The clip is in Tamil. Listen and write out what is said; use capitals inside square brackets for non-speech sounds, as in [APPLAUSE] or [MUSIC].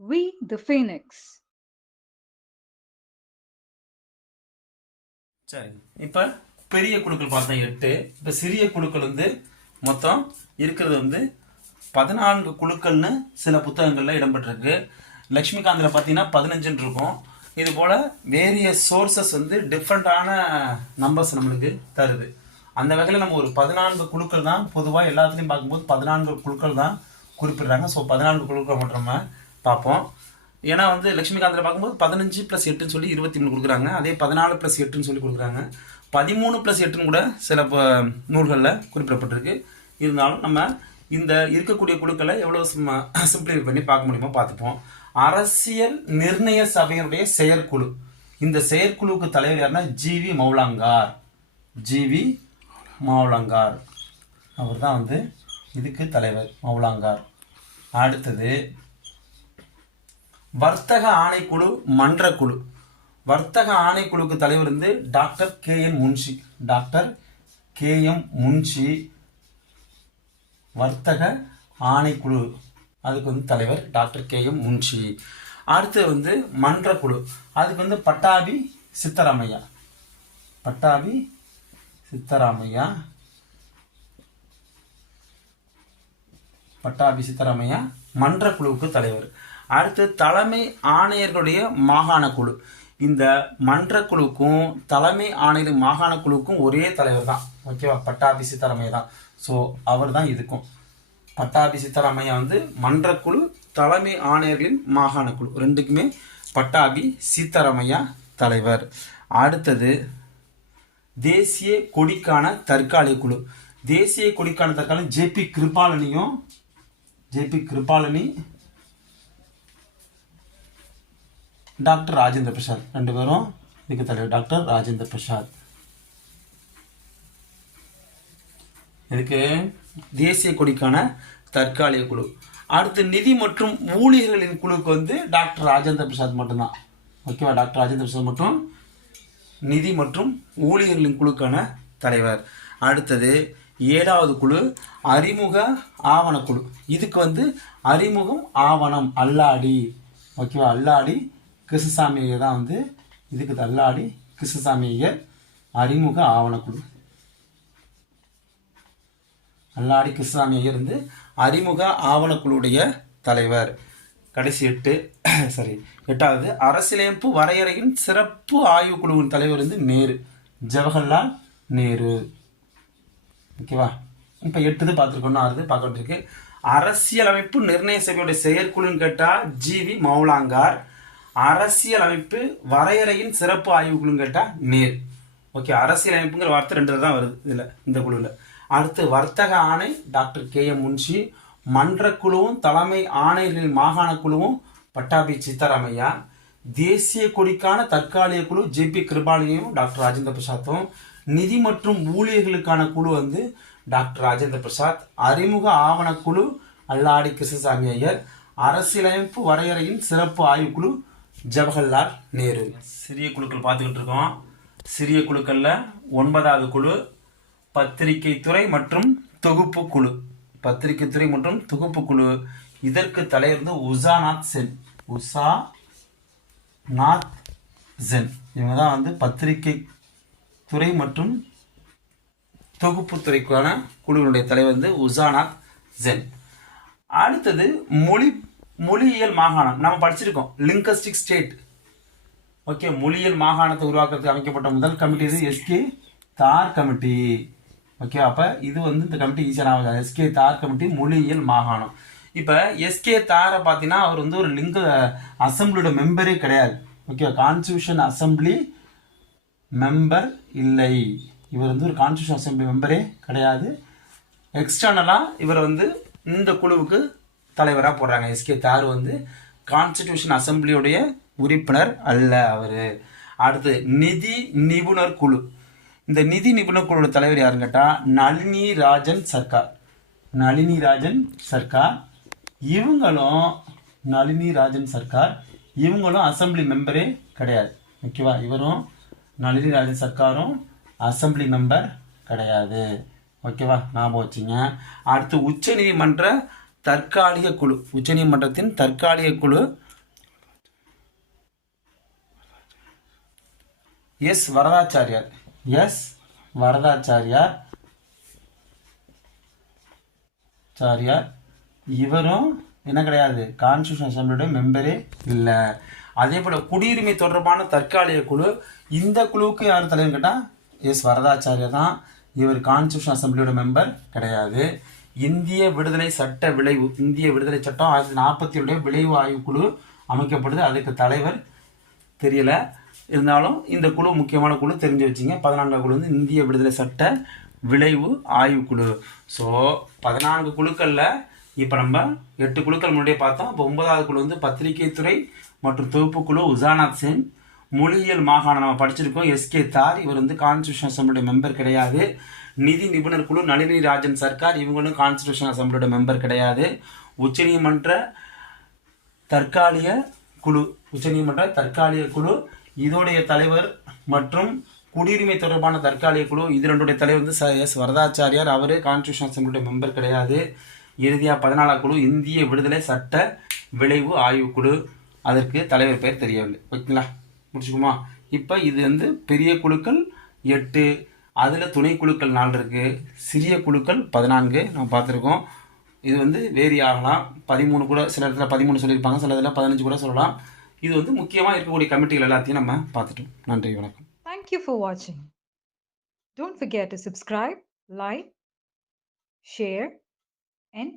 We the Phoenix. சரி இப்போ பெரிய குழுக்கள் பார்த்தோம் எட்டு. இப்போ சிறிய குழுக்கள் வந்து மொத்தம் இருக்கிறது வந்து பதினான்கு குழுக்கள்னு சில புத்தகங்களில் இடம்பெற்றிருக்கு. லக்ஷ்மிகாந்தில் பார்த்தீங்கன்னா பதினஞ்சுன்னு இருக்கும். இது போல் வேரியஸ் சோர்சஸ் வந்து டிஃப்ரெண்ட்டான நம்பர்ஸ் நம்மளுக்கு தருது. அந்த வகையில் நம்ம ஒரு பதினான்கு குழுக்கள் தான் பொதுவாக எல்லாத்துலேயும் பார்க்கும்போது பதினான்கு குழுக்கள் தான் குறிப்பிடுறாங்க. ஸோ பதினான்கு குழுக்கள் மட்டும் பார்ப்போம். ஏன்னா வந்து லட்சுமிகாந்தில் பார்க்கும்போது பதினஞ்சு ப்ளஸ் எட்டுன்னு சொல்லி இருபத்தி மூணு கொடுக்குறாங்க. அதே பதினாலு ப்ளஸ் எட்டுன்னு சொல்லி கொடுக்குறாங்க. பதிமூணு ப்ளஸ் எட்டுன்னு கூட சில ப- நூல்களில் குறிப்பிடப்பட்டிருக்கு. இருந்தாலும் நம்ம இந்த இருக்கக்கூடிய குழுக்களை எவ்வளோ சிம்பிளிஃபை [LAUGHS] பண்ணி பார்க்க முடியுமோ பார்த்துப்போம். அரசியல் நிர்ணய சபையினுடைய செயற்குழு. இந்த செயற்குழுவுக்கு தலைவர் யாருன்னா ஜிவி மௌலாங்கார். ஜிவி மௌலாங்கார். அவர் தான் வந்து இதுக்கு தலைவர் மௌலாங்கார். அடுத்தது வர்த்தக ஆணைக்குழு மன்றக்குழு. வர்த்தக ஆணைக்குழுக்கு தலைவர் வந்து doctor K M Munshi. Doctor K M Munshi. வர்த்தக ஆணைக்குழு. அதுக்கு வந்து தலைவர் டாக்டர் கே எம் முன்ஷி. அடுத்து வந்து மன்றக்குழு. அதுக்கு வந்து பட்டாபி சித்தராமையா. பட்டாபி சித்தராமையா. பட்டாபி சித்தராமையா மன்ற குழுவுக்கு தலைவர். அடுத்து தலைமை ஆணையர்களுடைய மாகாண குழு. இந்த மன்ற குழுக்கும் தலைமை ஆணையர் மாகாண குழுக்கும் ஒரே தலைவர் தான். ஓகேவா? பட்டாபிசி தலைமை தான். ஸோ அவர் தான் இதுக்கும். பட்டாபிசி தலைமையை வந்து மன்ற குழு தலைமை ஆணையர்களின் மாகாண குழு. ரெண்டுக்குமே பட்டாபி சீத்தாராமையா தலைவர். அடுத்தது தேசிய கொடிக்கான தற்காலிக குழு. தேசிய கொடிக்கான தற்காலிக ஜேபி கிருபாலனியும் ஜேபி கிருபாலனி டாக்டர் ராஜேந்திர பிரசாத் ரெண்டு பேரும் இதுக்கு தலைவர் டாக்டர் ராஜேந்திர பிரசாத் இதுக்கு தேசிய கொடிக்கான தற்காலிக குழு. அடுத்து நிதி மற்றும் ஊழியர்களின் குழுக்கு வந்து டாக்டர் ராஜேந்திர பிரசாத் மட்டும்தான். ஓகேவா? டாக்டர் ராஜேந்திர பிரசாத் மட்டும் நிதி மற்றும் ஊழியர்களின் குழுக்கான தலைவர். அடுத்தது ஏழாவது குழு அறிமுக ஆவணக்குழு இதுக்கு வந்து அறிமுகம் ஆவணம் அல்லாடி. ஓகேவா? அல்லாடி கிருஷ்ணசாமி ஐயர் தான் வந்து இதுக்கு தள்ளாடி கிருஷ்ணசாமி ஐயர் அறிமுக ஆவணக்குழு. அல்லாடி கிருஷ்ணசாமி ஐயர் வந்து அறிமுக ஆவணக்குழுடைய தலைவர். கடைசி எட்டு சரி எட்டாவது அரசியலமைப்பு வரையறையின் சிறப்பு ஆய்வுக்குழுவின் தலைவர் வந்து நேரு ஜவஹர்லால் நேரு. ஓகேவா? இப்போ எட்டுது பார்த்துருக்கோம் அது பார்க்க வேண்டியிருக்கு. அரசியலமைப்பு நிர்ணய சபையுடைய செயற்குழுன்னு கேட்டால் ஜிவி மௌலாங்கார் அரசியலமைப்பு வரையறையின் சிறப்பு ஆய்வுக்குழுன்னு கேட்டால் நேர். ஓகே அரசியலமைப்புங்கிற வார்த்தை ரெண்டு தான் வருது இதில் இந்த குழுவில் அடுத்து வர்த்தக ஆணை டாக்டர் கே எம் முன்ஷி மன்ற குழுவும் தலைமை ஆணையர்களின் மாகாண குழுவும் பட்டாபி சித்தராமையா தேசிய கொடிக்கான தற்காலிக குழு ஜேபி கிருபாலியும் டாக்டர் ராஜேந்திர பிரசாத்தும் நிதி மற்றும் ஊழியர்களுக்கான குழு வந்து டாக்டர் ராஜேந்திர பிரசாத் அறிமுக ஆவணக்குழு அல்லாடி கிருஷ்ணசாமி ஐயர் அரசியலமைப்பு வரையறையின் சிறப்பு ஆய்வுக்குழு ஜவஹர்லால் நேரு. சிறிய குழுக்கள் பார்த்துக்கிட்டு இருக்கோம். சிறிய குழுக்களில் ஒன்பதாவது குழு பத்திரிகை துறை மற்றும் தொகுப்பு குழு. பத்திரிகை துறை மற்றும் தொகுப்பு குழு. இதற்கு தலைவர் வந்து உசாநாத் சென். உஷா நாத் ஜென் இவங்க தான் வந்து பத்திரிகை துறை மற்றும் தொகுப்பு துறைக்கான குழுவினுடைய தலைவர் வந்து உஷாநாத் ஜென் அடுத்தது மொழி மொழியியல் மாகாணம். நம்ம படிச்சிருக்கோம். லிங்கஸ்டிக் ஸ்டேட் ஓகே மொழியியல் மாகாணத்தை உருவாக்குறதுக்கு அமைக்கப்பட்ட முதல் கமிட்டி இது எஸ்கே தார் கமிட்டி ஓகே அப்போ இது வந்து இந்த கமிட்டி ஈஸியாக ஆகுது எஸ்கே தார் கமிட்டி மொழியியல் மாகாணம். இப்போ எஸ்கே தாரை பார்த்தீங்கன்னா அவர் வந்து ஒரு லிங்க அசம்பிளியோட மெம்பரே கிடையாது. ஓகே கான்ஸ்டியூஷன் அசம்பிளி மெம்பர் இல்லை. இவர் வந்து ஒரு கான்ஸ்டியூஷன் அசம்பிளி மெம்பரே கிடையாது. எக்ஸ்டர்னலாக இவர் வந்து இந்த குழுவுக்கு தலைவராக போடுறாங்க. எஸ்கே தார் வந்து கான்ஸ்டிடியூஷன் அசம்பிளியுடைய உறுப்பினர் அல்ல அவர். அடுத்து நிதி நிபுணர் குழு. இந்த நிதி நிபுணர் குழுவோட தலைவர் யாருன்னு கேட்டால் நளினி ராஜன் சர்க்கார் நளினி ராஜன் சர்க்கார் இவங்களும் நளினி ராஜன் சர்க்கார் இவங்களும் அசம்பிளி மெம்பரே கிடையாது. ஓகேவா இவரும் நளினி ராஜன் சர்க்காரும் அசம்பிளி மெம்பர் கிடையாது ஓகேவா ஞாபகம் வச்சுங்க. அடுத்து உச்சநீதிமன்ற தற்காலிக குழு உச்சநீதிமன்றத்தின் தற்காலிக குழு. எஸ் வரதாச்சாரியார். எஸ் வரதாச்சாரியார். சாரியார். இவரும் என்ன கிடையாது கான்ஸ்டியூஷன் அசம்பிளியோட மெம்பரே இல்லை. அதே போல் குடியுரிமை தொடர்பான தற்காலிக குழு இந்த குழுவுக்கு யார் தலைவர் கேட்டால் எஸ் வரதாச்சாரியா தான். இவர் கான்ஸ்டியூஷன் அசம்பிளியோட மெம்பர் கிடையாது. இந்திய விடுதலை சட்ட விளைவு இந்திய விடுதலை சட்டம் ஆயிரத்தி நாற்பத்தி ஏழுடைய விளைவு ஆய்வு குழு அமைக்கப்படுது. அதுக்கு தலைவர் தெரியல. இருந்தாலும் இந்த குழு முக்கியமான குழு தெரிஞ்சு வச்சிங்க. பதினான்காம் குழு வந்து இந்திய விடுதலை சட்ட விளைவு ஆய்வுக்குழு ஸோ பதினான்கு குழுக்களில் இப்போ நம்ம எட்டு குழுக்கள் முன்னாடியே பார்த்தோம். இப்போ ஒன்பதாவது குழு வந்து பத்திரிகை துறை மற்றும் தொகுப்பு குழு உசானாத் சென். மொழியியல் மாகாணம் நம்ம படிச்சிருக்கோம். எஸ்கே தார் இவர் வந்து கான்ஸ்டியூஷன் அசம்பிளியோட மெம்பர் கிடையாது. நிதி நிபுணர் குழு நளினி ராஜன் சர்க்கார் இவங்களும் கான்ஸ்டியூஷன் அசம்பிளியோட மெம்பர் கிடையாது. உச்சநீதிமன்ற தற்காலிக குழு உச்சநீதிமன்ற தற்காலிக குழு இதோடைய தலைவர் மற்றும் குடியுரிமை தொடர்பான தற்காலிக குழு இது ரெண்டுடைய தலைவர் வந்து ச எஸ் வரதாச்சாரியார். அவர் கான்ஸ்டியூஷன் அசம்பிளியோட மெம்பர் கிடையாது. இறுதியாக பதினாலாம் குழு இந்திய விடுதலை சட்ட விளைவு ஆய்வு குழு. அதற்கு தலைவர் பெயர் தெரியவில்லை. ஓகேங்களா? முடிச்சுக்குமா? இப்போ இது வந்து பெரிய குழுக்கள் எட்டு அதில் துணை குழுக்கள் நாலு இருக்குது சிறிய குழுக்கள் பதினான்கு நம்ம பார்த்துருக்கோம். இது வந்து வேரி ஆகலாம் பதிமூணு கூட சில இடத்துல பதிமூணு சொல்லியிருப்பாங்க. சில இதில் பதினஞ்சு கூட சொல்லலாம். இது வந்து முக்கியமாக இருக்கக்கூடிய கமிட்டிகள் எல்லாத்தையும் நம்ம பார்த்துட்டோம். நன்றி வணக்கம். தேங்க்யூ ஃபார் வாட்சிங் don't Don't forget to subscribe, like, share, and.